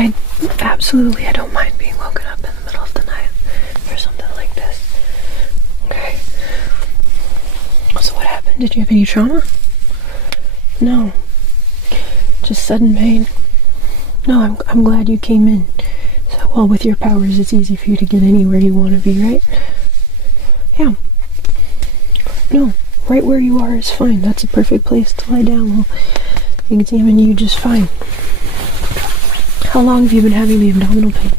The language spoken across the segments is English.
I absolutely, I don't mind being woken up in the middle of the night or something like this. Okay. So what happened? Did you have any trauma? No. Just sudden pain? No, I'm glad you came in. So, well, with your powers, it's easy for you to get anywhere you want to be, right? Yeah. No, right where you are is fine. That's a perfect place to lie down. We'll examine you just fine. How long have you been having the abdominal pain?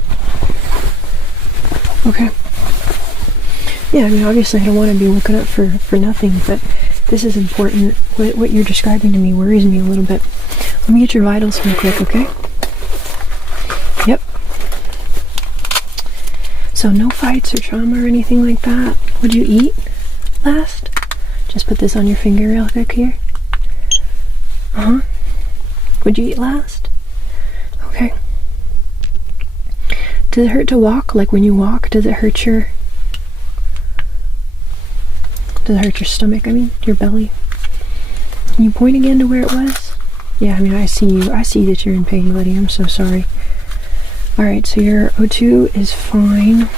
Okay. Yeah, I mean, obviously I don't want to be woken up for nothing, but this is important. What you're describing to me worries me a little bit. Let me get your vitals real quick, okay? Yep. So no fights or trauma or anything like that. What'd you eat last? Just put this on your finger real quick here. Uh-huh. What'd you eat last? Okay. Does it hurt to walk? Like when you walk, does it hurt your stomach, I mean, your belly? Can you point again to where it was? Yeah, I mean, I see you. I see that you're in pain, buddy. I'm so sorry. Alright, so your O2 is fine.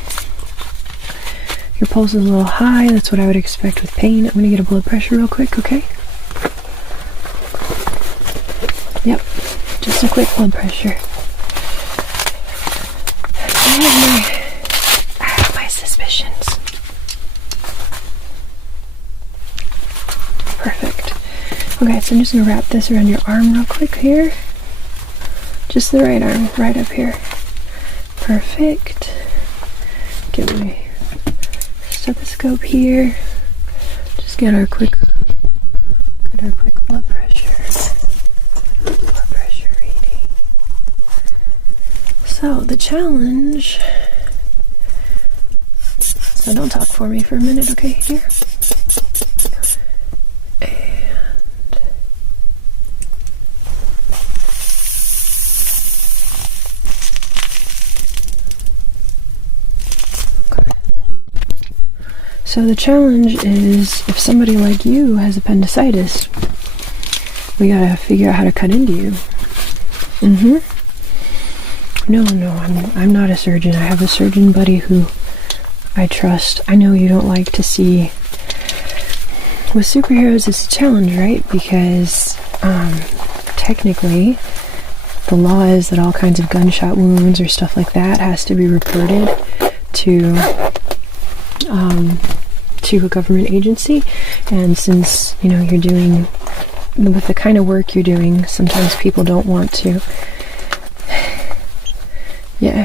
Your pulse is a little high. That's what I would expect with pain. I'm going to get a blood pressure real quick, okay? Yep, just a quick blood pressure. I have my suspicions. Perfect. Okay, so I'm just going to wrap this around your arm real quick here. Just the right arm, right up here. Perfect. Get my stethoscope here. Just get our quick blood pressure. Blood pressure reading. So the challenge. So don't talk for me for a minute, okay? Here. So the challenge is, if somebody like you has appendicitis, we gotta figure out how to cut into you. No, I'm not a surgeon. I have a surgeon buddy who I trust. I know you don't like to see... With superheroes, it's a challenge, right? Because technically, the law is that all kinds of gunshot wounds or stuff like that has to be reported to a government agency. And since, you know, you're doing, with the kind of work you're doing, sometimes people don't want to,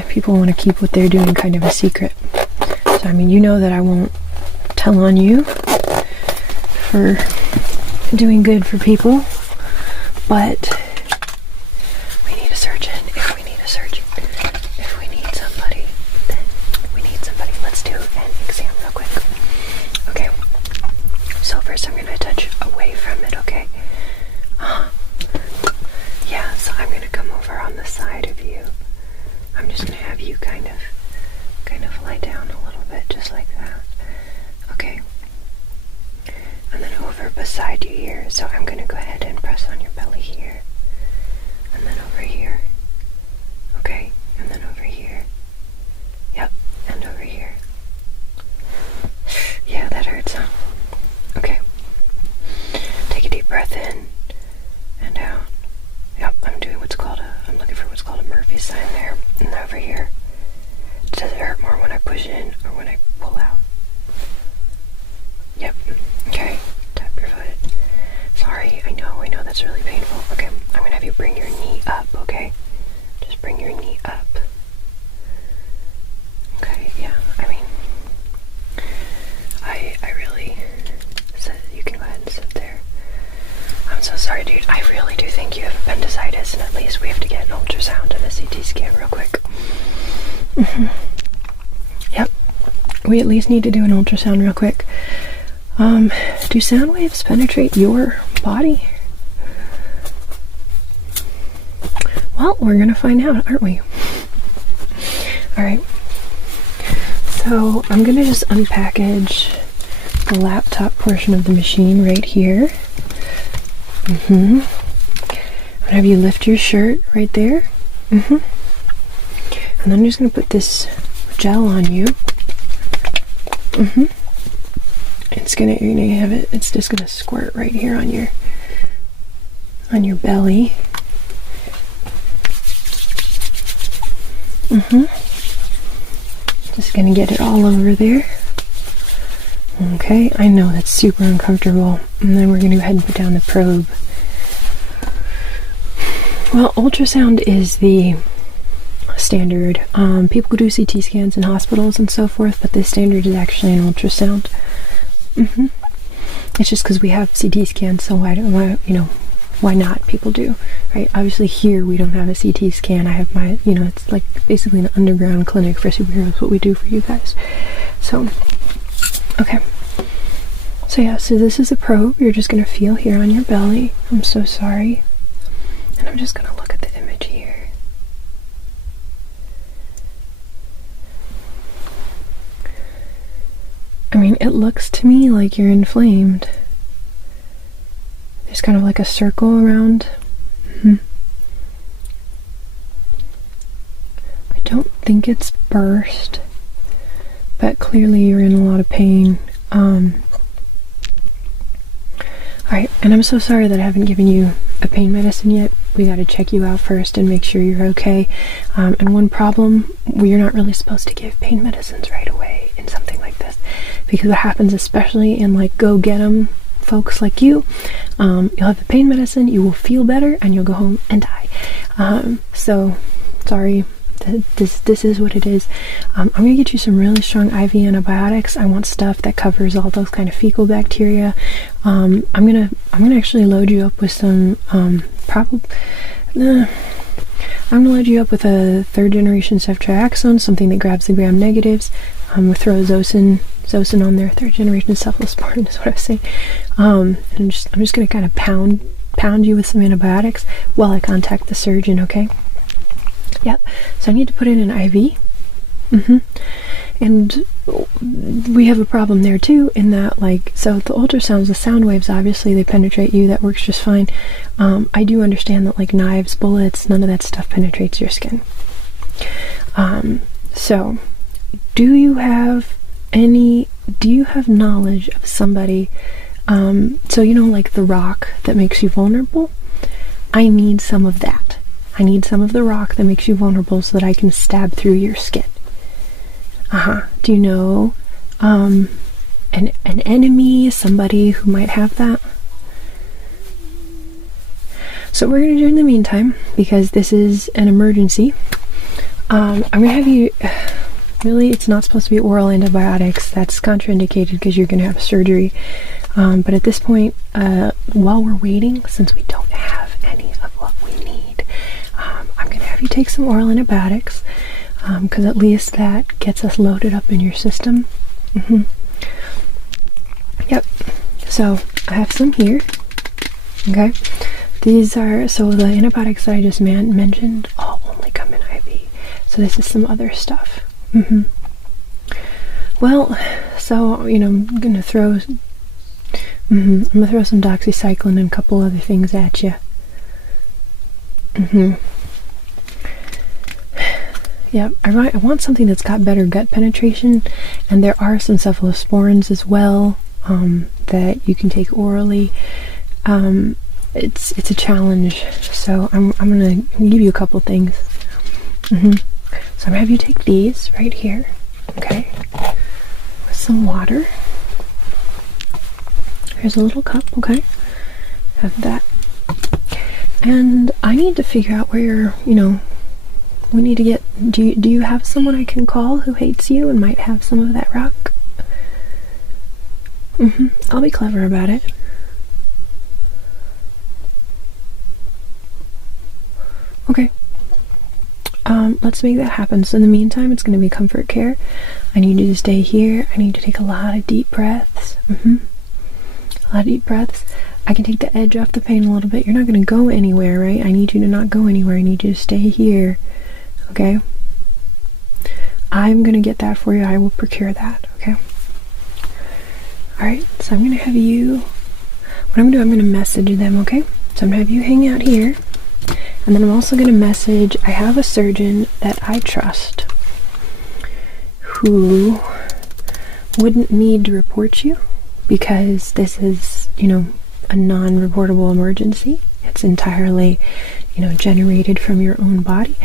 people want to keep what they're doing kind of a secret. So, I mean, you know that I won't tell on you for doing good for people, but we need a surgeon. If we need a surgeon, if we need somebody, then we need somebody. Let's do an exam real quick. Okay, so first I'm going to touch away from it, okay? Yeah, so I'm going to come over on the side of you. I'm just going to have you kind of lie down a little bit, just like that. Okay. And then over beside you here. So I'm going to go ahead and press on your belly here. And then over here. Okay. And then over here. Yep. And over here. Yeah, that hurts, huh? Okay. Take a deep breath in and out. Yep, I'm looking for what's called a Murphy sign there. And over here. Does it hurt more when I push in or when I pull out? Yep. Okay. Tap your foot. Sorry, I know that's really painful. Okay, I'm gonna have you bring your knee up, okay? Just bring your knee up. Okay, yeah, I mean, I really, you can go ahead and sit there. I'm so sorry, dude. I really do think you have appendicitis, and at least we have to get an ultrasound and a CT scan real quick. Yep. We at least need to do an ultrasound real quick. Do sound waves penetrate your body? Well, we're gonna find out, aren't we? Alright. So, I'm gonna just unpackage the laptop portion of the machine right here. I'm gonna have you lift your shirt right there. And then I'm just going to put this gel on you. It's gonna, you're gonna have it, it's just gonna squirt right here on your belly. Just gonna get it all over there. Okay, I know that's super uncomfortable. And then we're gonna go ahead and put down the probe. Well, ultrasound is the standard. People do CT scans in hospitals and so forth, but the standard is actually an ultrasound. It's just because we have CT scans, so why not? People do, right? Obviously here we don't have a CT scan. I have my, it's like basically an underground clinic for superheroes, what we do for you guys. So, okay. So yeah, so this is a probe. You're just going to feel here on your belly. I'm so sorry. And I'm just going to look at the image here. I mean, it looks to me like you're inflamed. There's kind of like a circle around. I don't think it's burst, but clearly you're in a lot of pain. Alright, and I'm so sorry that I haven't given you a pain medicine yet. We got to check you out first and make sure you're okay. And one problem, you're not really supposed to give pain medicines right away in something like this, because what happens, especially in like go get 'em folks like you, you'll have the pain medicine, you will feel better, and you'll go home and die. So sorry, this is what it is. I'm gonna get you some really strong IV antibiotics. I want stuff that covers all those kind of fecal bacteria. I'm gonna actually load you up with some I'm gonna load you up with a 3rd generation ceftriaxone, something that grabs the gram negatives. We'll throw Zosyn on there, 3rd generation cephalosporin is what I was saying. And I'm just gonna kind of pound you with some antibiotics while I contact the surgeon, okay? Yep. So I need to put in an IV. And we have a problem there too, in that, like, so the ultrasounds, the sound waves, obviously they penetrate you, that works just fine. I do understand that like knives, bullets, none of that stuff penetrates your skin. So do you have knowledge of somebody, so like the rock that makes you vulnerable? I need some of that. I need some of the rock that makes you vulnerable so that I can stab through your skin. Do you know an enemy, somebody who might have that? So what we're going to do in the meantime, because this is an emergency, I'm going to have you, really, it's not supposed to be oral antibiotics. That's contraindicated because you're going to have surgery. But at this point, while we're waiting, since we don't have any of what we need, I'm going to have you take some oral antibiotics, because at least that gets us loaded up in your system. Yep. So I have some here. Okay. These are, so the antibiotics that I just mentioned all only come in IV. So this is some other stuff. Well, so, I'm gonna throw some doxycycline and a couple other things at you. Yeah, I want something that's got better gut penetration, and there are some cephalosporins as well that you can take orally. It's a challenge, so I'm gonna give you a couple things. So I'm gonna have you take these right here, okay, with some water. Here's a little cup, okay, have that. And I need to figure out where you're, we need to get, do you have someone I can call who hates you and might have some of that rock? I'll be clever about it. Okay. Let's make that happen. So in the meantime, it's going to be comfort care. I need you to stay here. I need you to take a lot of deep breaths. A lot of deep breaths. I can take the edge off the pain a little bit. You're not going to go anywhere, right? I need you to not go anywhere. I need you to stay here. Okay? I'm going to get that for you. I will procure that. Okay? Alright, so I'm going to have you, what I'm going to do, I'm going to message them, okay? So I'm going to have you hang out here. And then I'm also going to message, I have a surgeon that I trust who wouldn't need to report you because this is, you know, a non-reportable emergency. It's entirely, you know, generated from your own body.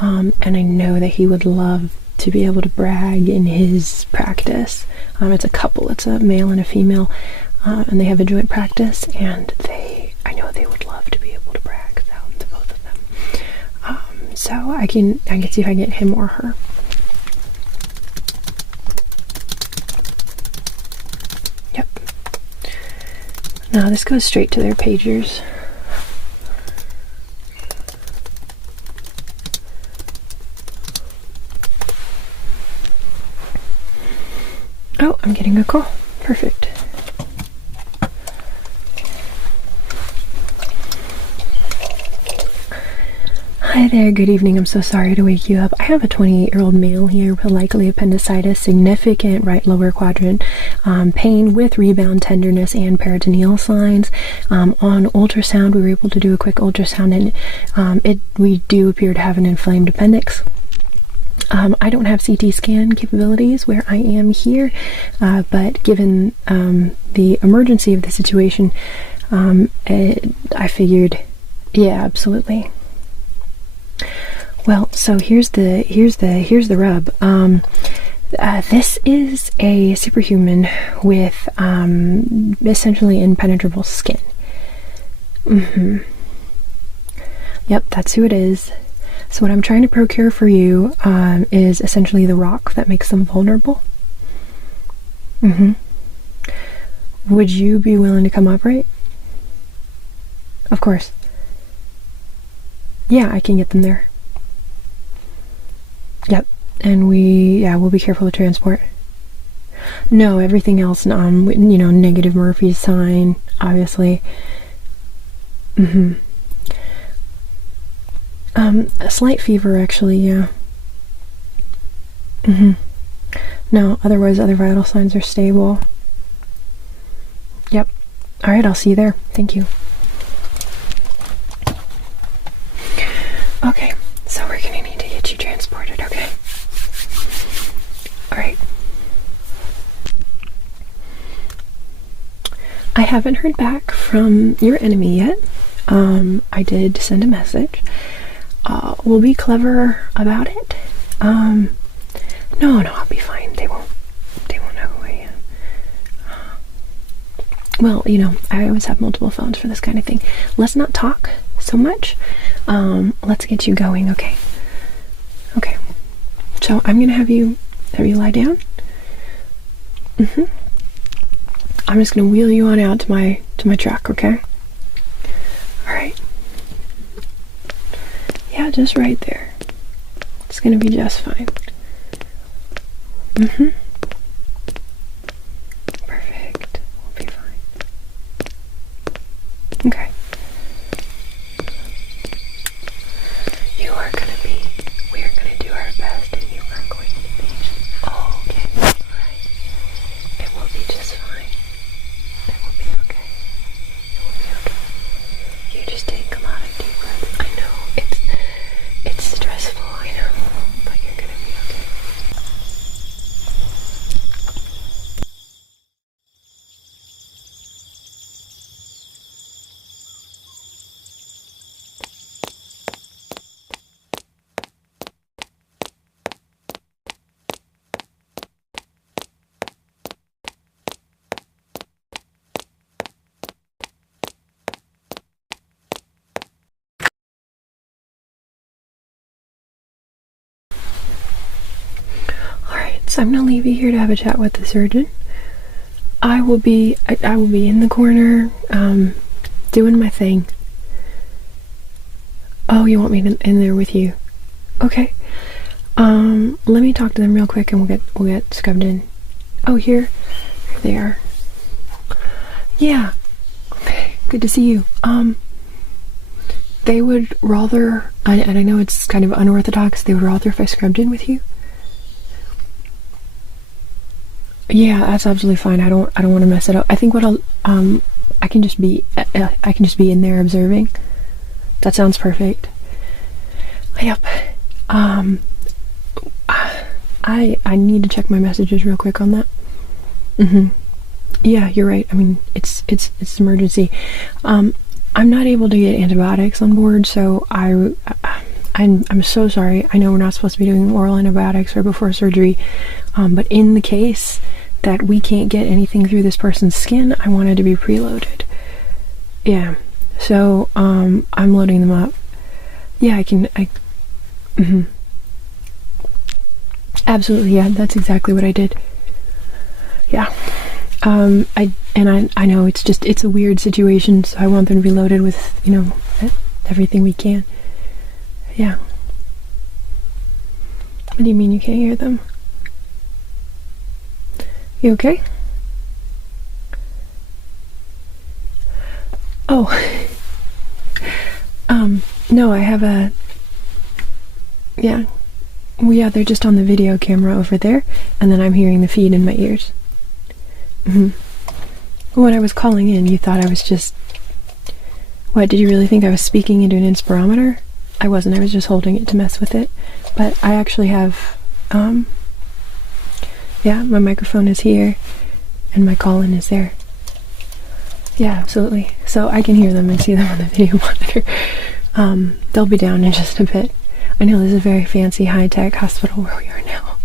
And I know that he would love to be able to brag in his practice. It's a couple, it's a male and a female, and they have a joint practice, and I know they would love to be able to brag to both of them. So I can see if I can get him or her. Yep. Now this goes straight to their pagers. Oh, I'm getting a call. Perfect. Hi there, good evening. I'm so sorry to wake you up. I have a 28-year-old male here with likely appendicitis, significant right lower quadrant pain with rebound tenderness and peritoneal signs. On ultrasound, we were able to do a quick ultrasound, and we do appear to have an inflamed appendix. I don't have CT scan capabilities where I am here, but given the emergency of the situation, I figured, yeah, absolutely. Well, so here's the rub. This is a superhuman with essentially impenetrable skin. Yep, that's who it is. So what I'm trying to procure for you is essentially the rock that makes them vulnerable. Would you be willing to come operate? Of course. Yeah, I can get them there. Yep, and we'll be careful to transport. No, everything else, you know, negative Murphy's sign, obviously. A slight fever, actually, yeah. No, otherwise, other vital signs are stable. Yep. Alright, I'll see you there. Thank you. Okay, so we're gonna need to get you transported, okay? Alright. I haven't heard back from your enemy yet. I did send a message. We'll be clever about it. No, I'll be fine. They won't know who I am. Well, you know, I always have multiple phones for this kind of thing. Let's not talk so much. Let's get you going, okay? Okay. So I'm gonna have you lie down. I'm just gonna wheel you on out to my truck, okay? Alright. Yeah, just right there. It's gonna be just fine. Perfect. We'll be fine. Okay. We're gonna do our best, and you are going to be okay. Alright. It will be just fine. It will be okay. It will be okay. You just take a lot of deep breaths. I know, it's stressful, I know, but you're gonna be okay. So I'm gonna leave you here to have a chat with the surgeon. I will be in the corner, doing my thing. Oh, you want me in there with you? Okay. Let me talk to them real quick, and we'll get scrubbed in. Oh, here they are. Yeah. Good to see you. They would rather, and I know it's kind of unorthodox, they would rather if I scrubbed in with you. Yeah, that's absolutely fine. I don't want to mess it up. I think what I can just be in there observing. That sounds perfect. Yep. I need to check my messages real quick on that. Yeah, you're right. I mean, it's emergency. I'm not able to get antibiotics on board, so I'm so sorry. I know we're not supposed to be doing oral antibiotics right before surgery, but in the case that we can't get anything through this person's skin, I wanted to be preloaded. Yeah, so I'm loading them up. Yeah, absolutely, yeah, that's exactly what I did. Yeah. I know it's a weird situation, so I want them to be loaded with, you know, everything we can. Yeah. What do you mean you can't hear them? You okay? Oh. No, I have a... Yeah. Well, yeah, they're just on the video camera over there, and then I'm hearing the feed in my ears. When I was calling in, you thought I was just... What, did you really think I was speaking into an inspirometer? I wasn't, I was just holding it to mess with it. But I actually have, yeah, my microphone is here, and my call-in is there. Yeah, absolutely. So I can hear them and see them on the video monitor. They'll be down in just a bit. I know this is a very fancy, high-tech hospital where we are now.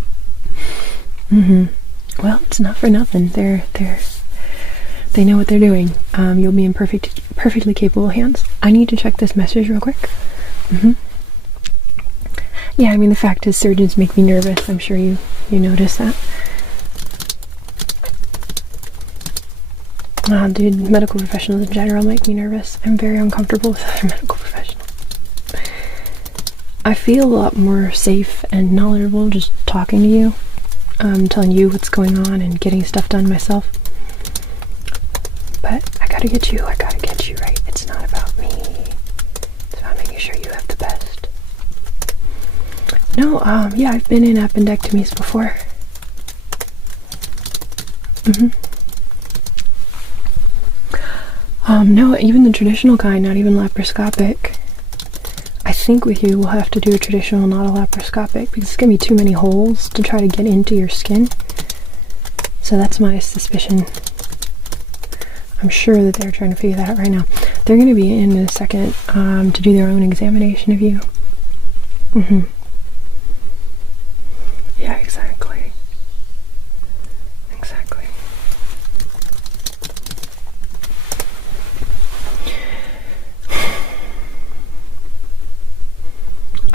Well, it's not for nothing. They know what they're doing. You'll be in perfectly capable hands. I need to check this message real quick. Yeah, I mean, the fact is surgeons make me nervous. I'm sure you notice that. Dude, medical professionals in general make me nervous. I'm very uncomfortable with other medical professionals. I feel a lot more safe and knowledgeable just talking to you. Telling you what's going on and getting stuff done myself. But I gotta get you right. It's not about me. It's about making sure you have the best. No, yeah, I've been in appendectomies before. No, even the traditional kind, not even laparoscopic. I think with you we'll have to do a traditional, not a laparoscopic, because it's gonna be too many holes to try to get into your skin. So that's my suspicion. I'm sure that they're trying to figure that out right now. They're gonna be in a second to do their own examination of you. Yeah, exactly. Exactly.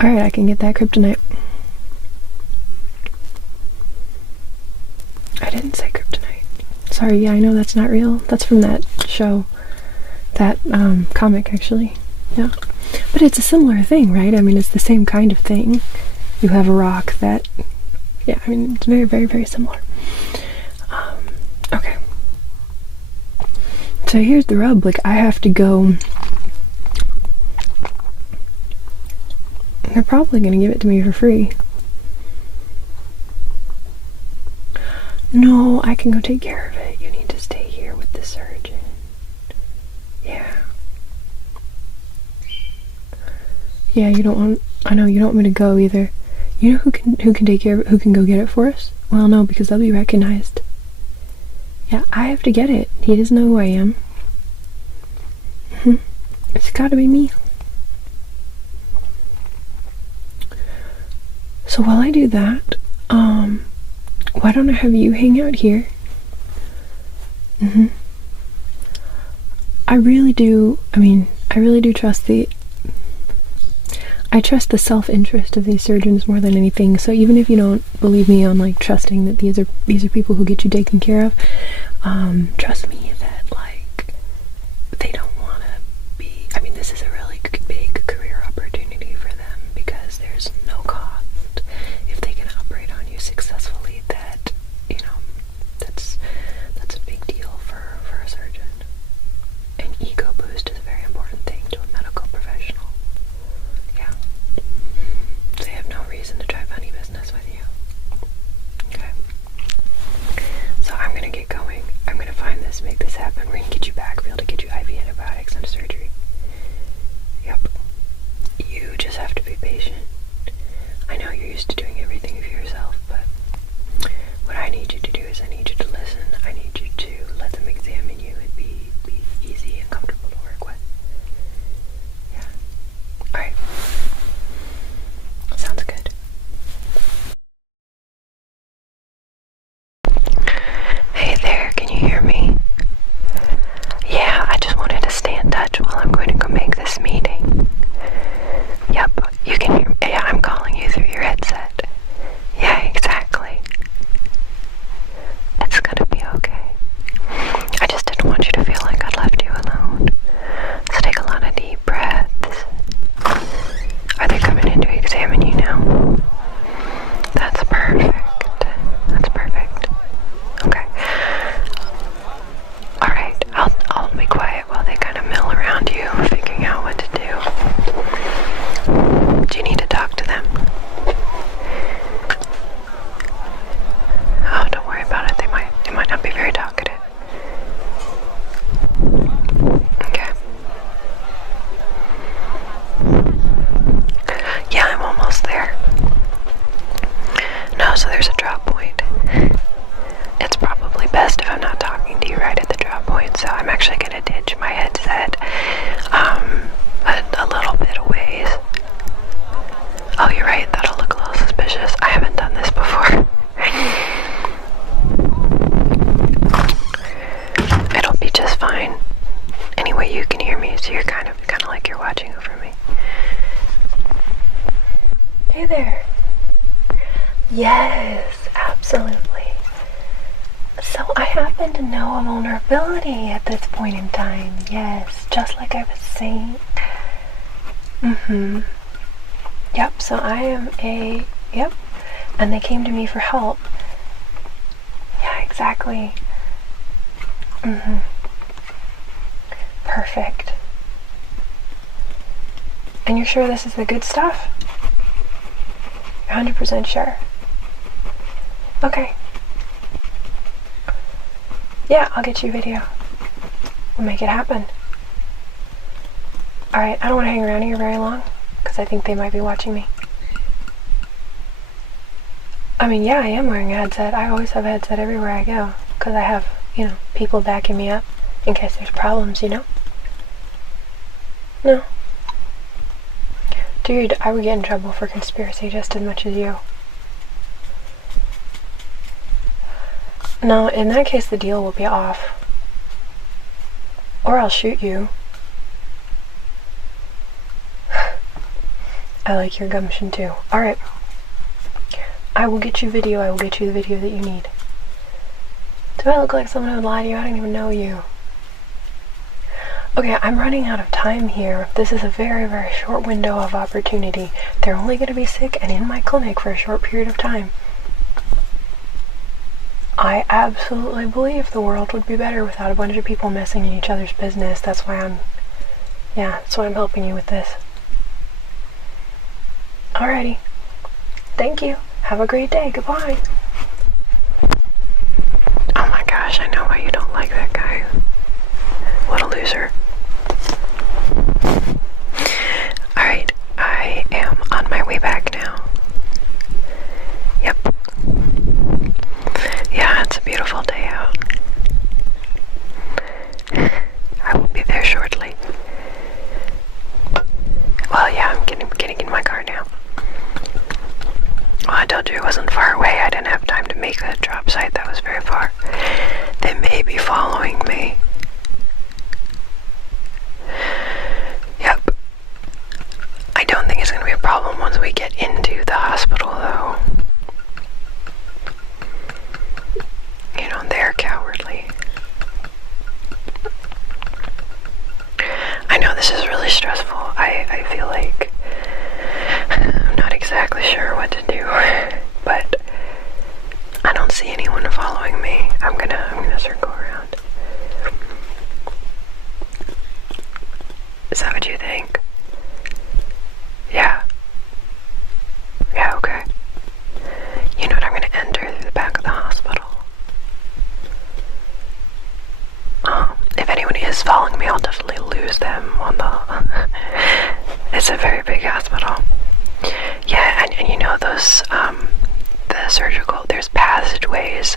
Alright, I can get that kryptonite. I didn't say kryptonite. Sorry, yeah, I know that's not real. That's from that show. That, comic, actually. Yeah. But it's a similar thing, right? I mean, it's the same kind of thing. You have a rock that... Yeah, I mean, it's very, very, very similar. Okay. So here's the rub. Like, I have to go... They're probably going to give it to me for free. No, I can go take care of it. You need to stay here with the surgeon. Yeah. Yeah, you don't want... I know, you don't want me to go either. You know who can take care of it, who can go get it for us? Well, no, because they'll be recognized. Yeah, I have to get it. He doesn't know who I am. It's gotta be me. So while I do that, why don't I have you hang out here? I really do trust I trust the self-interest of these surgeons more than anything. So even if you don't believe me on like trusting that these are people who get you taken care of, trust me that like they don't want to be. I mean, this is a really big career opportunity for them because there's no cost if they can operate on you successfully. That that's a big deal for a surgeon. An ego boost is a very important thing to a medical professional. Yeah. They have no reason to try funny business with you. Okay. So I'm gonna get going. I'm gonna find this, make this happen. We're gonna get you back, be able to get you IV antibiotics and surgery. Yep. examine you now. That's perfect. That's perfect. Okay. Alright, I'll be quiet while they kind of mill around you, figuring out what to do. Do you need to talk to them? Oh, don't worry about it. They might not be very talkative. Okay. Yeah, I'm almost there. No, so there's a drop point. It's probably best if I'm not talking to you right at the drop point, so I'm actually going to ditch my headset a little bit a ways. Oh, you're right, that'll look a little suspicious. I haven't done this before. It'll be just fine. Anyway, you can hear me, so you're kind of like you're watching over me. Hey there. Yes, absolutely. So I happen to know a vulnerability at this point in time. Yes, just like I was saying. Yep, so I am yep, and they came to me for help. Yeah, exactly. Perfect. And you're sure this is the good stuff? You're 100% sure? Okay. Yeah, I'll get you a video. We'll make it happen. Alright, I don't want to hang around here very long, because I think they might be watching me. I mean, yeah, I am wearing a headset. I always have a headset everywhere I go, because I have, people backing me up in case there's problems, No. Dude, I would get in trouble for conspiracy just as much as you. No, in that case the deal will be off. Or I'll shoot you. I like your gumption too. Alright. I will get you video. I will get you the video that you need. Do I look like someone who would lie to you? I don't even know you. Okay, I'm running out of time here. This is a very, very short window of opportunity. They're only going to be sick and in my clinic for a short period of time. I absolutely believe the world would be better without a bunch of people messing in each other's business. That's why I'm helping you with this. Alrighty. Thank you. Have a great day. Goodbye. Oh my gosh, I know why you don't like that guy. What a loser. Alright, I am on my way back now. Yep. Yeah, it's a beautiful day out. I will be there shortly. Well, yeah, I'm getting in my car now. Well, I told you it wasn't far away. I didn't have time to make a drop site that was very far. They may be following me. Yep. I don't think it's going to be a problem once we get into the hospital, though. They're cowardly. I know this is really stressful. I feel like I'm not exactly sure what to do, but I don't see anyone following me. I'm gonna circle around. Is that what you think? Yeah. Yeah, okay. You know what, I'm gonna enter through the back of the hospital. If anyone is following me, I'll definitely lose them on the... It's a very big hospital. Yeah, and those, the surgical, there's passageways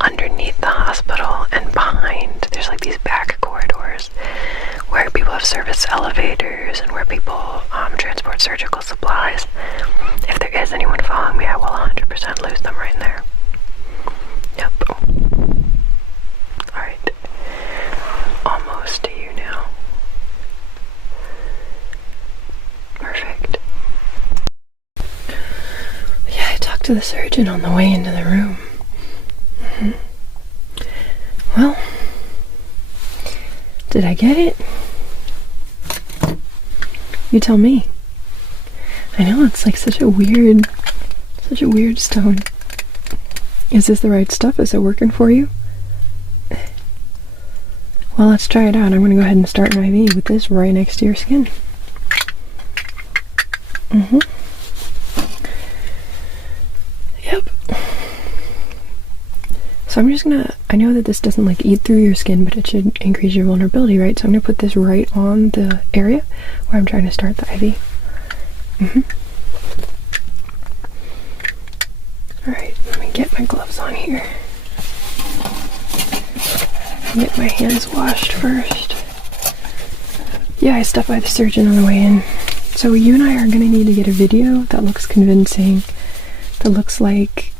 underneath the hospital and behind. There's like these back corridors where people have service elevators and where people transport surgical supplies. If there is anyone following me, I will 100% lose them right in there. Yep. Alright. Almost to you now. Perfect. Yeah, I talked to the surgeon on the way into the room. Well, did I get it? You tell me. I know, it's like such a weird stone. Is this the right stuff? Is it working for you? Well, let's try it out. I'm going to go ahead and start an IV with this right next to your skin. Yep. So I'm just gonna, I know that this doesn't like eat through your skin, but it should increase your vulnerability, right? So I'm gonna put this right on the area where I'm trying to start the IV. Alright, let me get my gloves on here. Get my hands washed first. Yeah, I stopped by the surgeon on the way in. So you and I are gonna need to get a video that looks convincing, that looks like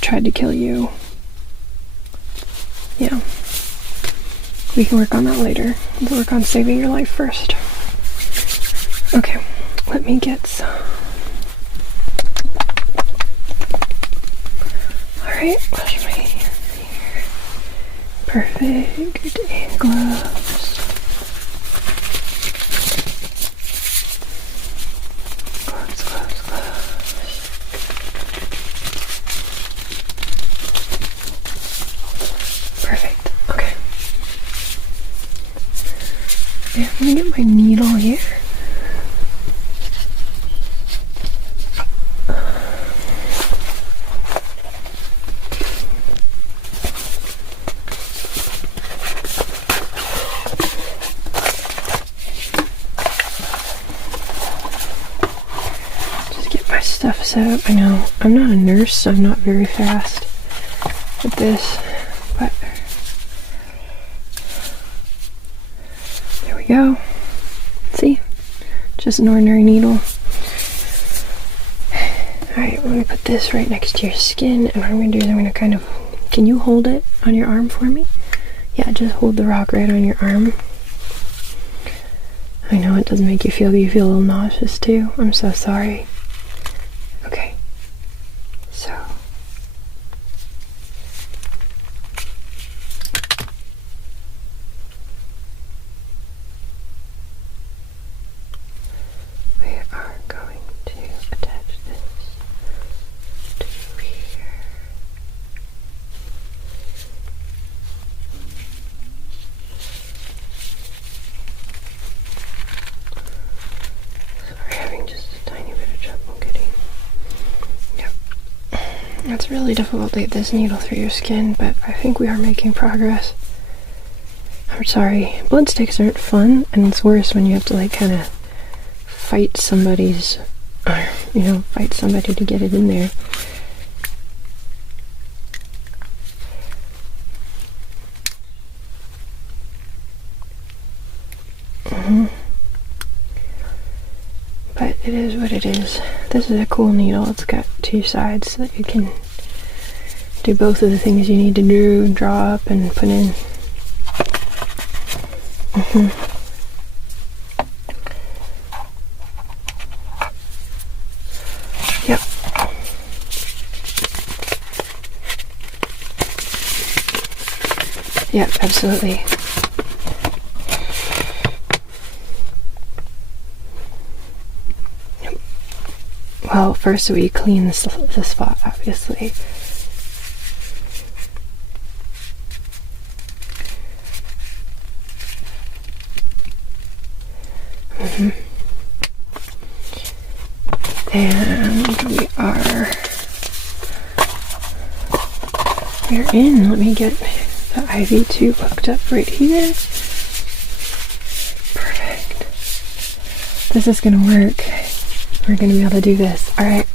tried to kill you. Yeah. We can work on that later. We'll work on saving your life first. Okay, let me get some. Alright, wash my hands here. Perfect. And gloves. Gloves, gloves, gloves. Perfect. Okay. And I'm gonna get my needle here. Stuff set up. I know I'm not a nurse, so I'm not very fast at this, but there we go. See, just an ordinary needle. Alright, let me put this right next to your skin, and what I'm going to do is I'm going to kind of, can you hold it on your arm for me? Yeah, just hold the rock right on your arm. I know it doesn't make you feel good. You feel a little nauseous too. I'm so sorry. Okay, so we are going to attach this to here. So we're having just a tiny bit of trouble getting. It's really difficult to get this needle through your skin, but I think we are making progress. I'm sorry, blood sticks aren't fun, and it's worse when you have to like kind of fight somebody's, fight somebody to get it in there. But it is what it is. This is a cool needle. It's got two sides so that you can do both of the things you need to do, draw up and put in. Yep. Yep, absolutely. Well, first we clean the spot, obviously. And we're in. Let me get the IV tube hooked up right here. Perfect. This is gonna work. We're gonna be able to do this. Alright.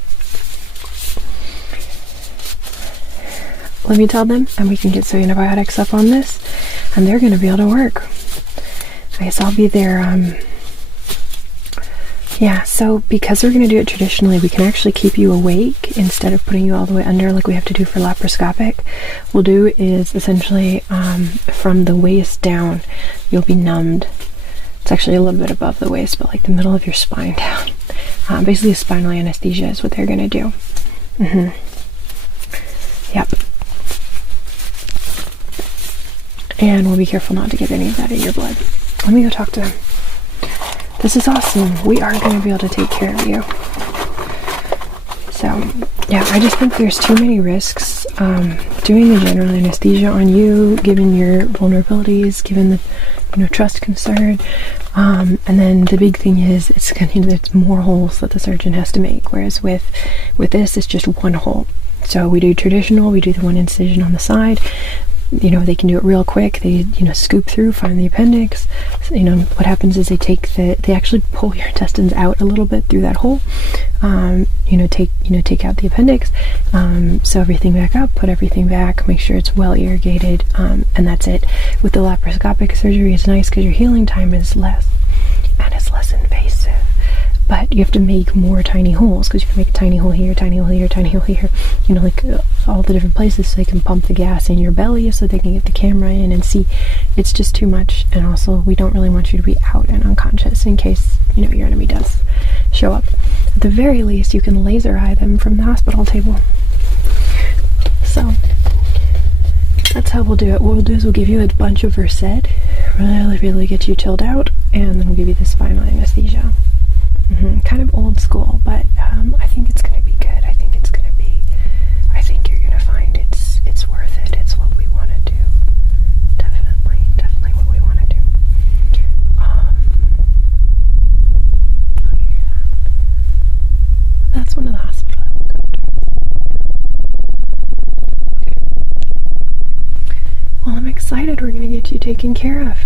Let me tell them, and we can get some antibiotics up on this, and they're gonna be able to work. I guess I'll be there. Yeah, so because we're gonna do it traditionally, we can actually keep you awake instead of putting you all the way under like we have to do for laparoscopic. What we'll do is essentially from the waist down, you'll be numbed. It's actually a little bit above the waist, but like the middle of your spine down. Basically, spinal anesthesia is what they're gonna do. Yep. And we'll be careful not to get any of that in your blood. Let me go talk to them. This is awesome. We are going to be able to take care of you. So yeah, I just think there's too many risks doing the general anesthesia on you, given your vulnerabilities, given the trust concern, and then the big thing is it's more holes that the surgeon has to make, whereas with this it's just one hole. So we do traditional, we do the one incision on the side. They can do it real quick. They scoop through, find the appendix. So, what happens is they actually pull your intestines out a little bit through that hole. Take out the appendix, sew everything back up, put everything back, make sure it's well irrigated, and that's it. With the laparoscopic surgery, it's nice because your healing time is less, and it's less invasive. But you have to make more tiny holes, because you can make a tiny hole here, tiny hole here, tiny hole here, all the different places, so they can pump the gas in your belly so they can get the camera in and see. It's just too much. And also, we don't really want you to be out and unconscious in case your enemy does show up. At the very least, you can laser eye them from the hospital table. So that's how we'll do it. What we'll do is we'll give you a bunch of Versed, really get you chilled out, and then we'll give you the spinal anesthesia. Kind of old school, but I think it's going to be good. I think you're going to find it's worth it. It's what we want to do. Definitely what we want to do. Oh, you hear that? That's one of the hospital helicopters. Well, I'm excited. We're going to get you taken care of.